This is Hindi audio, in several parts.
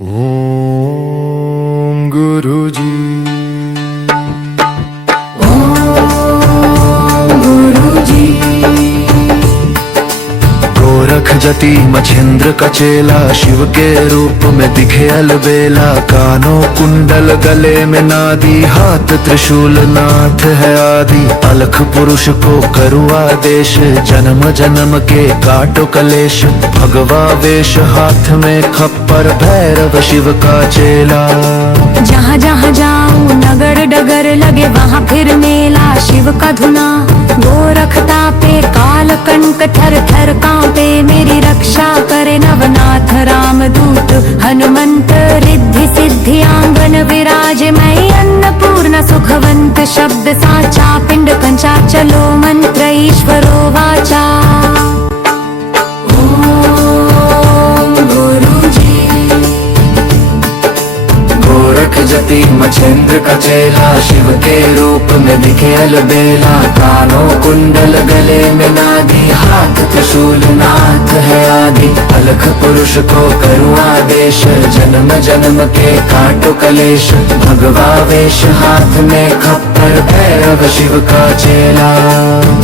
ओम गुरुजी। गोरख जति मछिंद्र का चेला, शिव के रूप में दिखे अलबेला। कानों कुंडल, गले में नादी, हाथ त्रिशूल, नाथ है आदि। अलख पुरुष को करू आदेश, जन्म जन्म के काटो कलेश। भगवा वेश, हाथ में खप्पर, भैरव शिव का चेला। जहाँ जहाँ जाऊं नगर डगर लगे वहाँ फिर मेला। शिव का धुना गोरख तापे, काल कंक थर थर कांपे। मेरी रक्षा करे नवनाथ राम दूत, हनुमंत रिद्धि सिद्धि आंगन विराज। मैं अन्नपूर्ण सुखवंत, शब्द साचा पिंड पंचा। चलो मंत्र ईश्वरो वाचा। गोरख जति मछिंद्र का चेला, शिव के रूप में दिखे अलबेला। कानों कुंडल, गले में नादी, हाथ त्रिशूल, नाथ है आदि। अलख पुरुष को करूँ आदेश, जन्म जन्म के काटो कलेश। भगवा वेश, हाथ में खप्पर, भैरव शिव का चेला।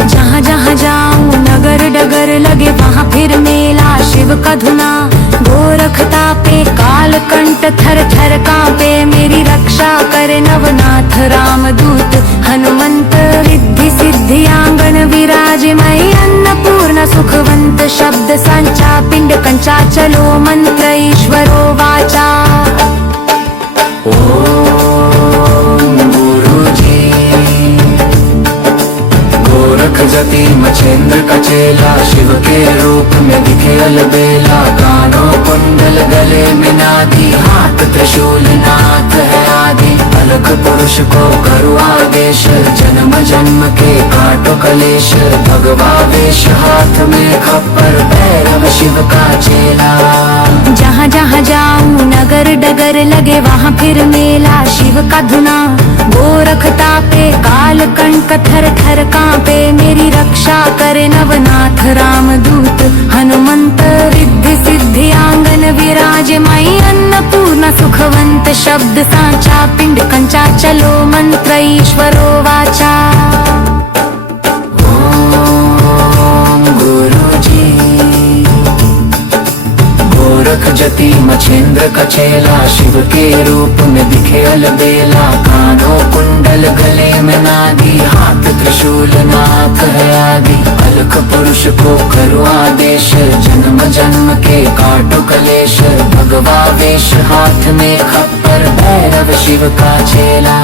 जहाँ जहाँ जाऊं नगर डगर लगे वहाँ फिर मेला। शिव का धुना गोरख तापे, काल कंठ थर थर कांपे। मेरी रक्षा करे नवनाथ राम दूत, हनुमंत रिद्धि सिद्धि आंगन विराज। मैं अन्नपूर्ण सुखवंत, शब्द सांचा पिंड कंचा। चलो मंत्र ईश्वरो वाचा। ओम गुरुजी। गोरख जति मछिंद्र का चेला, शिव के रूप में दिखे अलबेला। कानों कुंडल, गले में नादी, हाथ त्रिशूल, नाथ है आदि। अलख पुरुष को करूँ आदेश, जन्म जन्म के काटो कलेश। भगवा वेश, हाथ में खप्पर, भैरव शिव का चेला। जहाँ जहाँ जाऊं नगर डगर लगे वहाँ फिर मेला। शिव का धुना गोरख तापे, काल कंक थर थर कांपे। मेरी रक्षा करे नवनाथ राम दूत, हनुमंत रिद्धि सिद्धि आंगन विराज। मैं अन्नपूर्ण सुखवंत, शब्द सांचा पिंड कंचा। चलो मंत्र ईश्वरो वाचा। ओम गुरुजी। गोरख जति मछिंद्र का चेला, शिव के रूप में दिखे अलबेला। कानों कुंडल, गले में नादी, हाथ त्रिशूल, नाथ है आदि। अलख पुरुष को करूँ आदेश, जन्म जन्म के काटो कलेश। भगवा वेश, हाथ में खप्पर, भैरव शिव का चेला।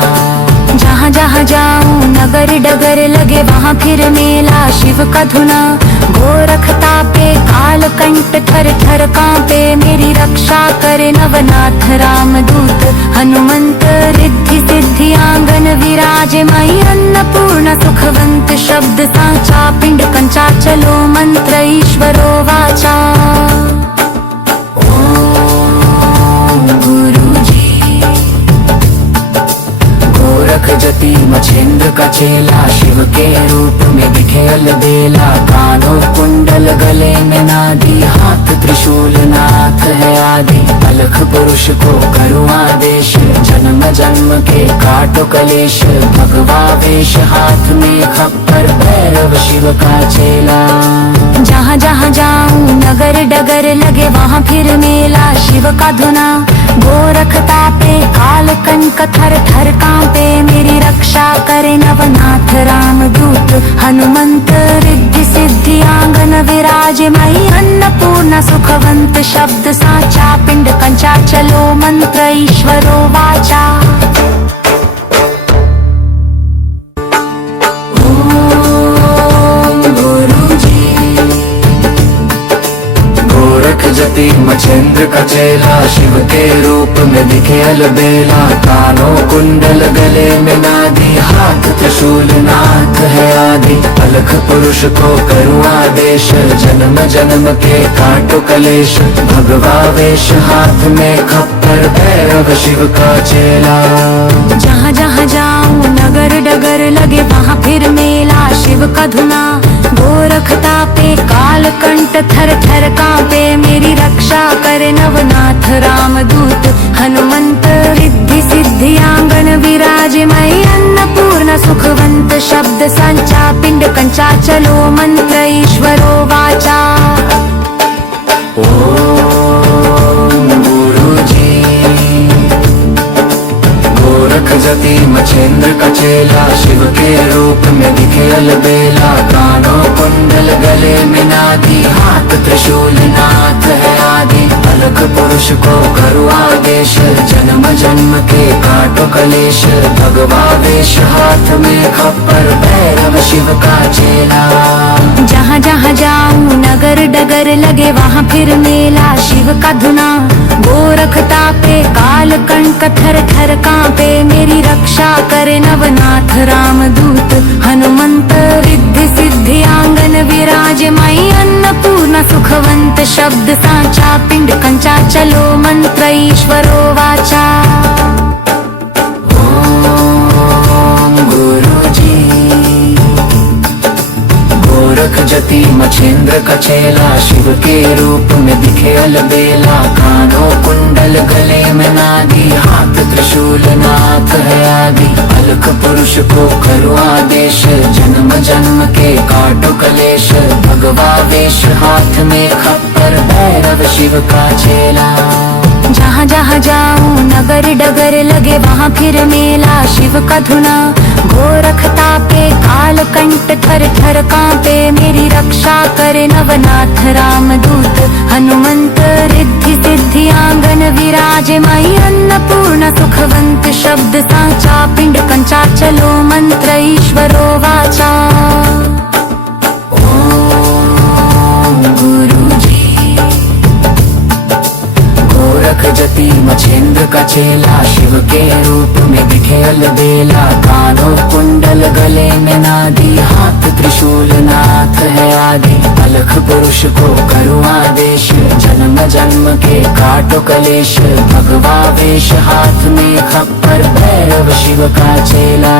जहाँ जहाँ जाऊं नगर डगर लगे वहाँ फिर मेला। शिव का धुना गोरख तापे, काल कंठ थर थर कांपे। मेरी रक्षा करे नवनाथ राम दूत, हनुमंत रिद्धि सिद्धि आंगन विराज। मैं अन्नपूर्ण सुखवंत, शब्द सांचा पिंड कंचा। चलो मंत्र ईश्वरो वाचा। ओम गुरुजी। गोरख जति मछिंद्र का चेला, शिव के रूप में दिखे अलबेला। कानों कुंडल, गले में नादी, हाथ त्रिशूल, नाथ है आदि। अलख पुरुष को करूँ आदेश, जन्म जन्म के काटो कलेश। भगवा वेश, हाथ में खप्पर, भैरव शिव का चेला। जहाँ जहाँ जाऊं नगर डगर लगे वहाँ फिर मेला। शिव का धुना गोरख तापे, काल कंक थर थर कांपे। मेरी रक्षा करे नवनाथ राम दूत, हनुमंत रिद्धि सिद्धि आंगन विराज। मैं अन्नपूर्ण सुखवंत, शब्द साचा पिंड कंचा। चलो मंत्र ईश्वरो वाचा। गोरख जति मछिंद्र का चेला, शिव के रूप में दिखे अलबेला। कानों कुंडल, गले में नादी, हाथ त्रिशूल, नाथ है आदि। अलख पुरुष को करूँ आदेश, जन्म जन्म के काटो कलेश। भगवा वेश, हाथ में खप्पर, भैरव शिव का चेला। जहाँ जहाँ जाऊं नगर डगर लगे वहाँ फिर मेला। शिव शिव का धुना। गोरख तापे काल कंठ थर थर कांपे, मेरी रक्षा करे नवनाथ राम दूत हनुमंत। रिद्धि सिद्धि आंगन विराजे मई, अन्नपूर्ण सुखवंत शब्द संचा पिंड कंचा चलो मंत्र ईश्वरो वाचा। ओम गुरुजी। गोरख जति मछेंद्र का चेला, शिव के रूप में दिखे अलबेला। कानों कुंडल गले में नादी, हाथ त्रिशूल नाथ है आदि। अलख पुरुष को करो आदेश, जन्म जन्म के काटो कलेश। भगवा वेश हाथ में खप्पर, भैरव शिव का चेला। जहाँ जहाँ जाऊं नगर डगर लगे वहाँ फिर मेला, शिव का धुना। गोरख तापे काल कंठ थर थर कांपे, मेरी रक्षा करे नवनाथ राम दूत हनुमंत। रिद्धि सिद्धि आंगन विराजे मई, अन्नपूर्ण सुखवंत शब्द सांचा पिंड कंचा चलो मंत्र ईश्वरो वाचा। ओम गुरुजी। गोरख जति मछेंद्र का चेला, शिव के रूप में दिखे अलबेला। कानों कुंडल गले में नादी, हाथ त्रिशूल नाथ है आदि। अलख पुरुष को करो आदेश, जन्म जन्म के काटो कलेश। भगवा वेश हाथ में खप्पर, भैरव शिव का चेला। जहाँ जहाँ जाऊं नगर डगर लगे वहाँ फिर मेला, शिव का धुना। गोरख तापे काल कंठ थर थर कांपे, मेरी रक्षा करे नवनाथ राम दूत हनुमंत। रिद्धि सिद्धि आंगन विराजे मई, अन्नपूर्ण सुखवंत शब्द सांचा पिंड कंचा चलो मंत्र ईश्वरो वाचा। ओम गुरुजी। गोरख जति मछेंद्र का चेला, शिव के रूप में दिखे अलबेला। कानों कुंडल गले में नादी, हाथ त्रिशूल नाथ है आदि। अलख पुरुष को करो आदेश, जन्म जन्म के काटो कलेश। भगवा वेश हाथ में खप्पर, भैरव शिव का चेला।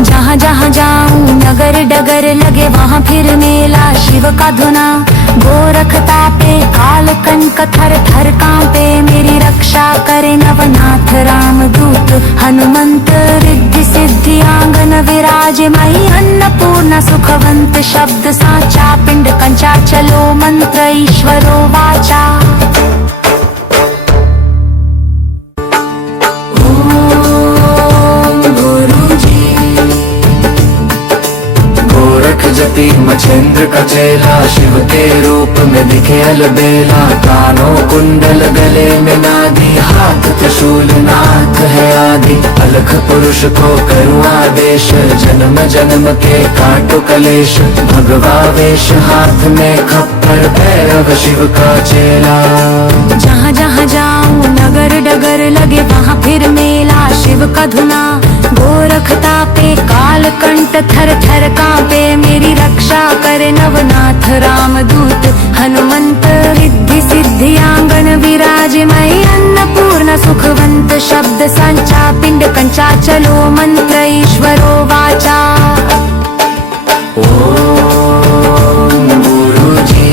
जहाँ जहाँ जाऊं नगर डगर लगे वहाँ फिर मेला, शिव का धुना। गोरख तापे काल कंठ थर थर कांपे, मेरी रक्षा करे नवनाथ राम दूत हनुमंत। रिद्धि सिद्धि आंगन विराजे मई, अन्नपूर्ण सुखवंत शब्द सांचा पिंड कंचा चलो मंत्र ईश्वरो वाचा। जति मछेंद्र का चेला, शिव के रूप में दिखे अलबेला। कानों कुंडल गले में नादी, हाथ त्रिशूल नाथ है आदि। अलख पुरुष को करो आदेश, जन्म जन्म के काटो कलेश। भगवा वेश हाथ में खप्पर, भैरव शिव का चेला। जहाँ जहाँ जाऊं नगर डगर लगे वहाँ फिर मेला, शिव का धुना। गोरख तापे काल कंठ थर थर कांपे, मेरी रक्षा करे नवनाथ राम दूत हनुमंत। रिद्धि सिद्धि आंगन विराजे मई, अन्नपूर्ण सुखवंत शब्द संचा पिंड कंचा चलो मंत्र ईश्वरो वाचा। ओम गुरुजी।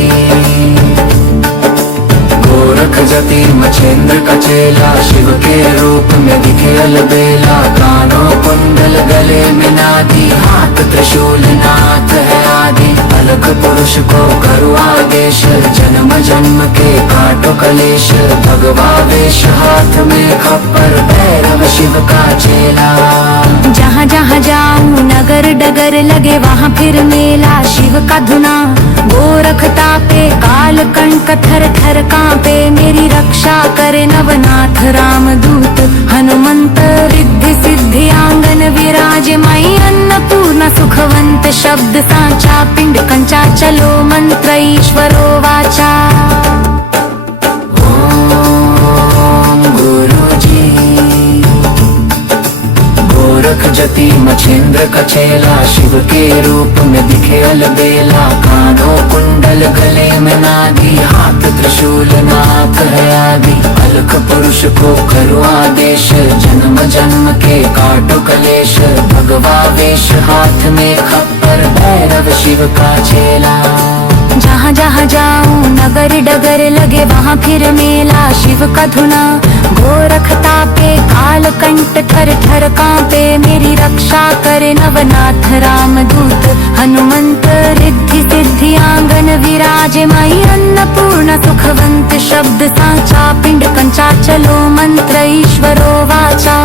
गोरख जति मछेंद्र का चेला, शिव के रूप में दिखे अलबेला। कानों कुंडल गले में नादी, हाथ त्रिशूल नाथ है आदि। अलख पुरुष को करो आदेश, जन्म जन्म के काटो कलेश। भगवा वेश हाथ में खप्पर, भैरव शिव का चेला। जहाँ जहाँ जाऊं नगर डगर लगे वहाँ फिर मेला, शिव का धुना। गोरख तापे काल कंठ थर थर कांपे, मेरी रक्षा करे नवनाथ राम दूत हनुमंत। रिद्धि सिद्धि आंगन विराजे मई, अन्नपूर्ण सुखवंत शब्द सांचा पिंड कंचा चलो मंत्र ईश्वरो वाचा। ओम गुरुजी। गोरख जति मछिंद्र का चेला, शिव के रूप में दिखे अलबेला। कानों कुंडल गले में नागी, हाथ त्रिशूल नाथ है आदि। अलख पुरुष को करो आदेश, जन्म जन्म के काटो कलेश। भगवा वेश हाथ में खप्पर, भैरव शिव का चेला। जहाँ जहाँ जाऊं नगर डगर लगे वहाँ फिर मेला, शिव का धुना गोरखता पे काल कंठ थर थर कांपे। मेरी रक्षा करे नवनाथ राम दूत, हनुमंत रिद्धि सिद्धि आंगन विराजे। माई अन्नपूर्ण सुखवंत शब्द सांचा, पिंड कंचा चलो मंत्र ईश्वरो वाचा।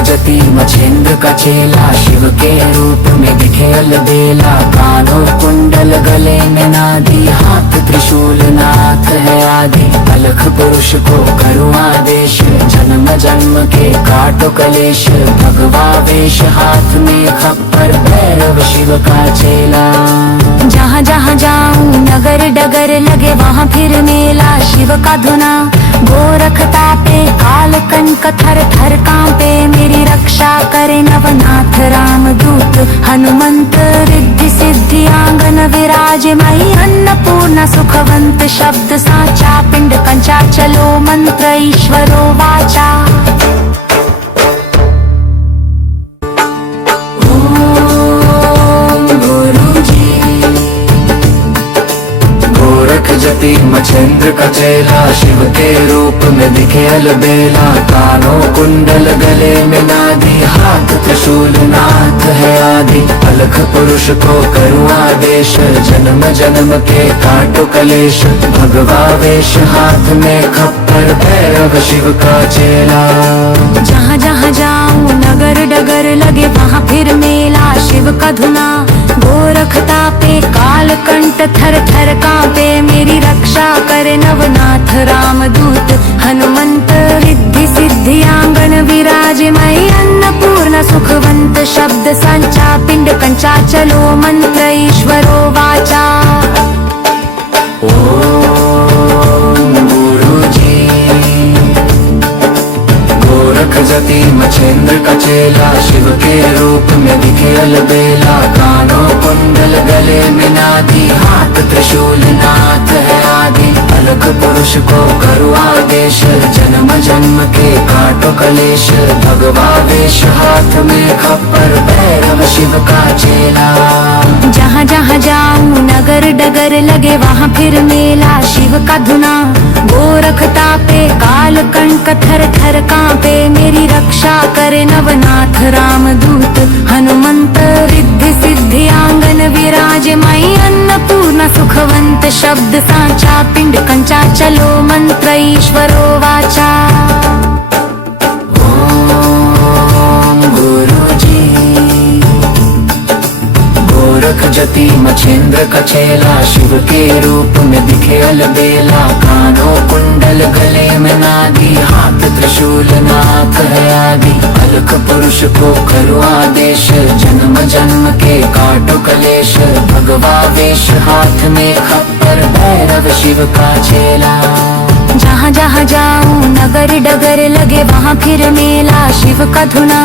जति मछिंद्र का चेला, शिव के रूप में दिखे अलबेला। कानों कुंडल गले में नादी, हाथ त्रिशूल नाथ है आदि। अलख पुरुष को करूँ आदेश, जन्म जन्म के काटो कलेश। भगवा वेश हाथ में खप्पर, भैरव शिव का चेला। जहाँ जहाँ जाऊं नगर डगर लगे वहाँ फिर मेला, शिव का धुना गोरखता पे काल कंठ थर थर कांपे। मेरी रक्षा करे नवनाथ राम दूत, हनुमंत रिद्धि सिद्धि आंगन विराजे। माई अन्नपूर्ण सुखवंत शब्द साचा, पिंड कंचा चलो मंत्र ईश्वरो वाचा। जति मछिंद्र का चेला, शिव के रूप में दिखे अलबेला। कानों कुंडल गले में नादी, हाथ त्रिशूल नाथ है आदि। अलख पुरुष को करूँ आदेश, जन्म जन्म के काटो कलेश। भगवा वेश हाथ में खप्पर, भैरव शिव का चेला। जहाँ जहाँ जाऊं नगर डगर लगे वहाँ फिर मेला, शिव का धुना गोरखता पे काल कंठ थर थर कांपे। मेरी रक्षा करे नवनाथ राम दूत, हनुमंत रिद्धि सिद्धि आंगन विराजे। मई अन्नपूर्ण सुखवंत शब्द संचा, पिंड कंचा चलो मंत्र ईश्वरो वाचा। जति मछिंद्र का चेला, शिव के रूप में दिखे अलबेला। कानों कुंडल गले में नादी, हाथ त्रिशूल नाथ है आदि। अलख पुरुष को करूँ आदेश, जन्म जन्म के काटो कलेश। भगवा वेश हाथ में खप्पर, भैरव शिव का चेला। जहाँ जहाँ जाऊं नगर डगर लगे वहाँ फिर मेला, शिव का धुना गोरखता पे काल कंठ थर थर कांपे। मेरी रक्षा करे नवनाथ राम दूत, हनुमंत रिद्धि सिद्धि आंगन विराजे। माई अन्नपूर्ण सुखवंत शब्द सांचा, पिंड कंचा चलो मंत्र ईश्वरो वाचा। जति मछिंद्र का चेला, शिव के रूप में दिखे अलबेला। कानों कुंडल गले में नादी, हाथ त्रिशूल नाथ है आदि। अलख पुरुष को करूँ आदेश, जन्म जन्म के काटो कलेश। भगवा वेश हाथ में खप्पर, भैरव शिव का चेला। जहाँ जहाँ जाऊं नगर डगर लगे वहाँ फिर मेला, शिव का धुना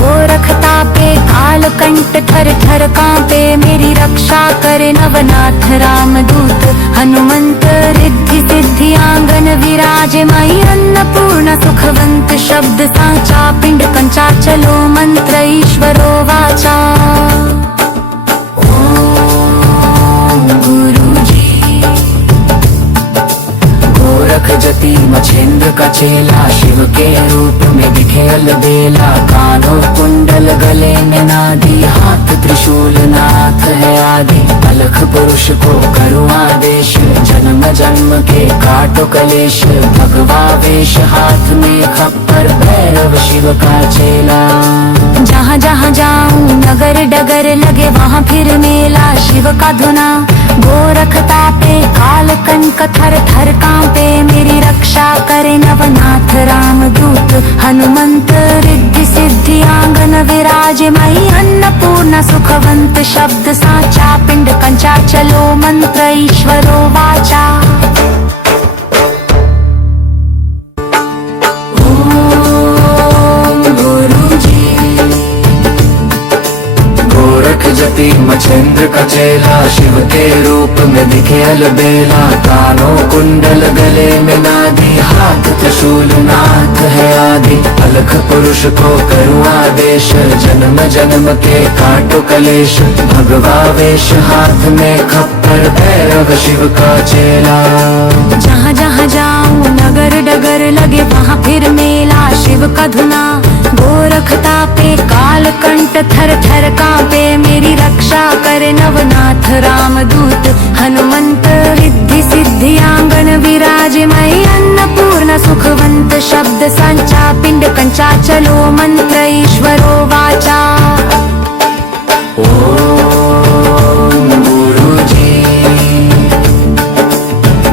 गोरखता पे काल कंठ थर थर कांपे। मेरी रक्षा करे नवनाथ राम दूत, हनुमंत रिद्धि सिद्धि आंगन विराजे। माई अन्नपूर्ण सुखवंत शब्द सांचा, पिंड कंचा चलो मंत्र ईश्वरो वाचा। जति मछिंद्र का चेला, शिव के रूप में दिखे अलबेला। कानों कुंडल गले में नादी, हाथ त्रिशूल नाथ है आदि। अलख पुरुष को करूँ आदेश, जन्म जन्म के काटो कलेश। भगवा वेश हाथ में खप्पर, भैरव शिव का चेला। जहाँ जहाँ जाऊं नगर डगर लगे वहाँ फिर मेला, शिव का धुना गोरखता पे काल कंठ थर थर कांपे। मेरी रक्षा करे नवनाथ राम दूत, हनुमंत रिद्धि सिद्धि आंगन विराजे। माई अन्नपूर्ण सुखवंत शब्द सांचा, पिंड कंचा चलो मंत्र ईश्वरो वाचा। मछेंद्र का चेला शिव के रूप में दिखे अलबेला। कानों कुंडल गले में नादी, हाथ त्रिशूल नाथ है आदि। अलख पुरुष को करूँ आदेश, जन्म जन्म के काटो कलेश। भगवा वेश हाथ में खप्पर, भैरव शिव का चेला। जहाँ जहाँ जाऊँ नगर डगर लगे वहाँ फिर मेला शिव का धुना। गोरखता पे काल कंठ थर थर कांपे, मेरी रक्षा करे नवनाथ रामदूत हनुमंत। रिद्धि सिद्धि आंगन विराजमय, अन्नपूर्ण सुखवंत शब्द सांचा। पिंड कंचा चलो मंत्र ईश्वरो वाचा।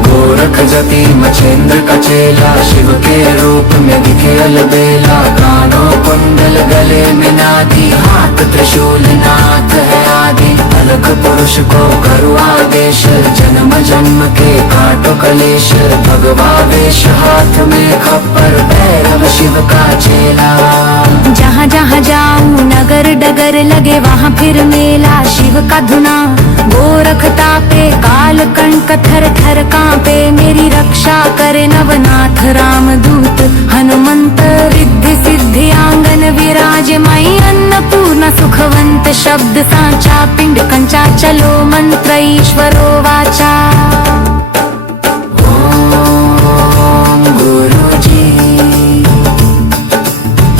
गोरख जति मछेंद्र का चेला, शिव के रूप में दिखे अलबेला। कानों कुंडल गले में नादी, हाथ त्रिशूल नाथ है आदि। अलख पुरुष को करूँ आदेश, जन्म जन्म के काटो कलेश। भगवा वेश हाथ में खप्पर, भैरव शिव का चेला। जहाँ जहाँ जाऊँ नगर डगर लगे वहाँ फिर मेला शिव का धुना। गोरखता पे काल कंठ थर थर कांपे, मेरी रक्षा करे नवनाथ रामदूत हनुमंत। रिद्धि सिद्धि आंगन विराजमय, अन्नपूर्ण सुखवंत शब्द सांचा। पिंड कंचा चलो मंत्र ईश्वरो वाचा।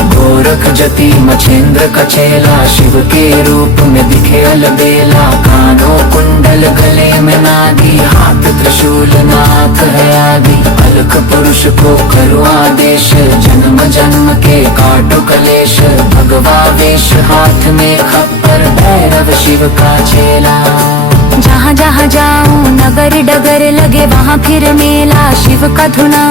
गोरख जति मछेंद्र का चेला, शिव के रूप में दिखे अलबेला। कानों कुंडल गले में नादी, हाथ त्रिशूल नाथ है आदि। अलख पुरुष को करूँ आदेश, जन्म जन्म के काटो कलेश। भगवा वेश हाथ में खप्पर, भैरव शिव का चेला। जहाँ जहाँ जाऊँ नगर डगर लगे वहाँ फिर मेला शिव का धुना।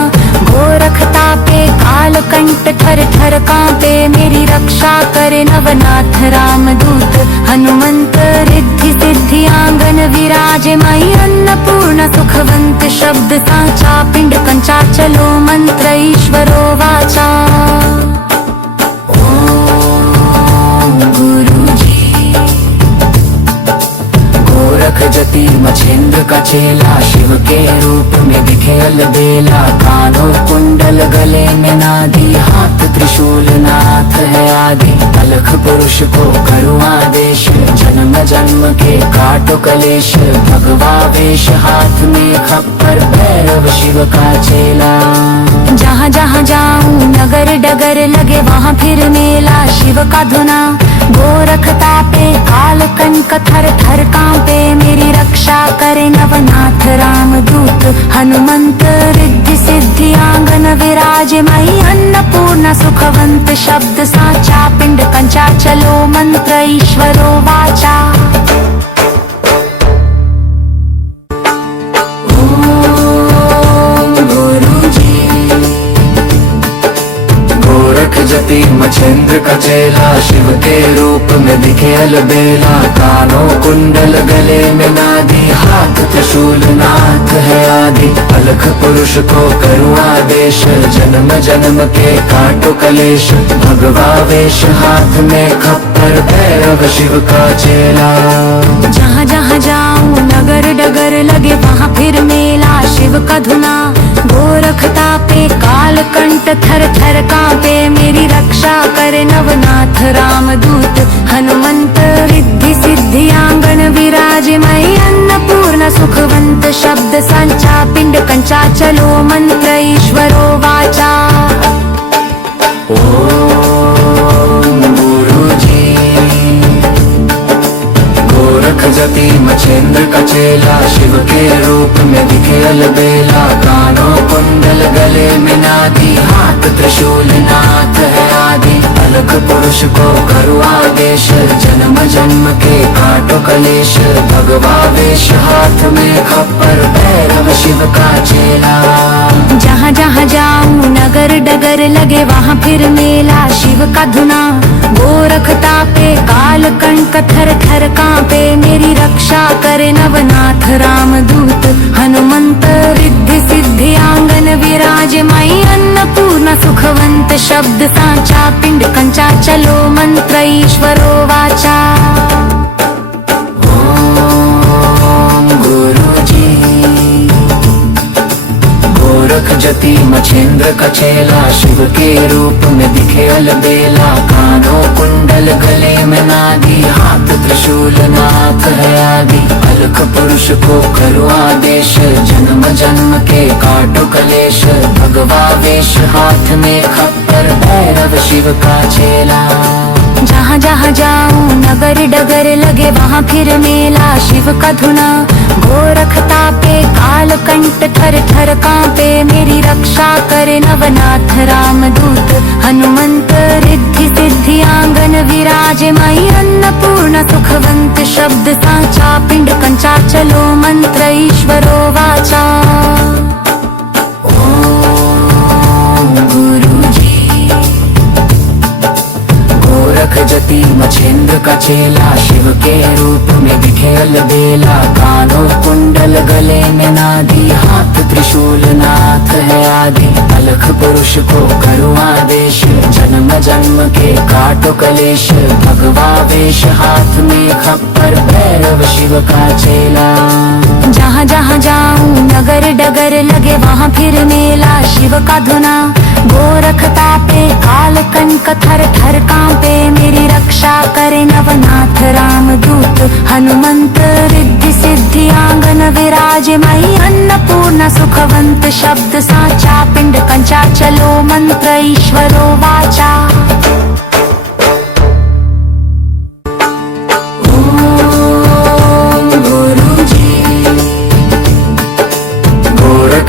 गोरखता पे काल कंठ थर थर कांपे, मेरी रक्षा करे नवनाथ रामदूत हनुमंत। रिद्धि सिद्धि आंगन विराजमय, अन्नपूर्ण सुखवंत शब्द सांचा। पिंड कंचा चलो मंत्र ईश्वरो वाचा। गोरख जति मछेंद्र का चेला, शिव के रूप में दिखे अलबेला। कानों कुंडल गले में नादी, हाथ त्रिशूल नाथ है आदि। अलख पुरुष को करूँ आदेश, जन्म जन्म के काटो कलेश। भगवा वेश हाथ में खप्पर, भैरव शिव का चेला। जहाँ जहाँ जाऊँ नगर डगर लगे वहाँ फिर मेला शिव का धुना। गोरखता पे काल कंठ थर थर कांपे, मेरी रक्षा करे नवनाथ रामदूत हनुमंत। रिद्धि सिद्धि आंगन विराजमय, अन्नपूर्ण सुखवंत शब्द सांचा। पिंड कंचा चलो मंत्र ईश्वरो वाचा। जति मछेंद्र का चेला, शिव के रूप में दिखे अलबेला। कानों कुंडल गले में नादी, हाथ त्रिशूल नाथ है आदि। अलख पुरुष को करूँ आदेश, जन्म जन्म के काटो कलेश। भगवा वेश हाथ में खप्पर, भैरव शिव का चेला। जहाँ जहाँ जाऊँ नगर डगर लगे वहाँ फिर मेला शिव का धुना। गोरखता पे काल कंठ थर थर कांपे, मेरी रक्षा करे नवनाथ रामदूत हनुमंत। रिद्धि सिद्धि आंगन विराजमय, अन्नपूर्ण सुखवंत शब्द सांचा। पिंड कंचा चलो मंत्र ईश्वरो वाचा। गोरख जति मछेंद्र का चेला, शिव के रूप में दिखे अलबेला। कानों कुंडल गले में नादी, हाथ त्रिशूल नाथ है आदि। अलख पुरुष को करूँ आदेश, जन्म जन्म के काटो कलेश। भगवा वेश हाथ में खप्पर, भैरव शिव का चेला। जहाँ जहाँ जाऊँ नगर डगर लगे वहाँ फिर मेला शिव का धुना। गोरखता पे काल कंठ थर थर कांपे, मेरी रक्षा करे नवनाथ रामदूत हनुमंत। रिद्धि सिद्धि आंगन विराजमय, अन्नपूर्ण सुखवंत शब्द सांचा। पिंड कंचा चलो मंत्र ईश्वरो वाचा। जति मछेंद्र का चेला, शिव के रूप में दिखे अलबेला। कानों कुंडल गले में नादी, हाथ त्रिशूल नाथ है आदि। अलख पुरुष को करो आदेश, जन्म जन्म के काटो कलेश। भगवा वेश हाथ में खप्पर, भैरव शिव का चेला। जहाँ जहाँ जाऊं नगर डगर लगे वहाँ फिर मेला, शिव का धुना गोरखता पे काल कंठ थर थर कांपे। मेरी रक्षा करे नवनाथ रामदूत, हनुमंत रिद्धि सिद्धि आंगन विराजे। माई अन्नपूर्ण सुखवंत शब्द साचा, पिंड कंचा चलो मंत्र ईश्वरो वाचा। जति मछेंद्र का चेला, शिव के रूप में दिखे अलबेला। कानों कुंडल गले में नादी, हाथ त्रिशूल नाथ है आदि। अलख पुरुष को करो आदेश, जन्म जन्म के काटो कलेश। भगवा वेश हाथ में खप्पर, भैरव शिव का चेला। जहाँ जहाँ जाऊं नगर डगर लगे वहाँ फिर मेला, शिव का धुना गोरखता पे काल कंक थर थर कांपे। मेरी रक्षा करे नवनाथ रामदूत, हनुमंत रिद्धि सिद्धि आंगन विराजे। माई अन्नपूर्ण सुखवंत शब्द साचा, पिंड कंचा चलो मंत्र ईश्वरो वाचा।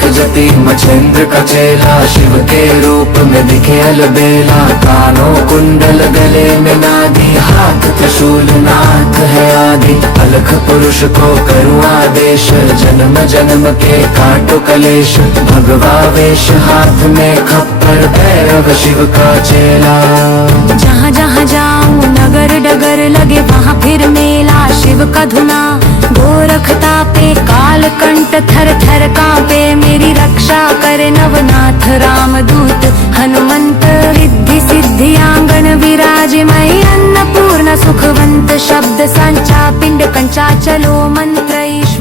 जति मछेंद्र का चेला, शिव के रूप में दिखे अलबेला। कानों कुंडल गले में नादी, हाथ त्रिशूल नाथ है आदि। अलख पुरुष को करूँ आदेश, जन्म जन्म के काटो कलेश। भगवा वेश हाथ में खप्पर, भैरव शिव का चेला। जहाँ जहाँ जाऊं नगर डगर लगे वहाँ फिर मेला, शिव का धुना गोरखता पे काल कंठ थर थर कांपे। मेरी रक्षा करे नवनाथ रामदूत, हनुमंत रिद्धि सिद्धि आंगन विराजे। मई अन्नपूर्ण सुखवंत शब्द संचा, पिंड कंचा चलो मंत्र ईश्वर।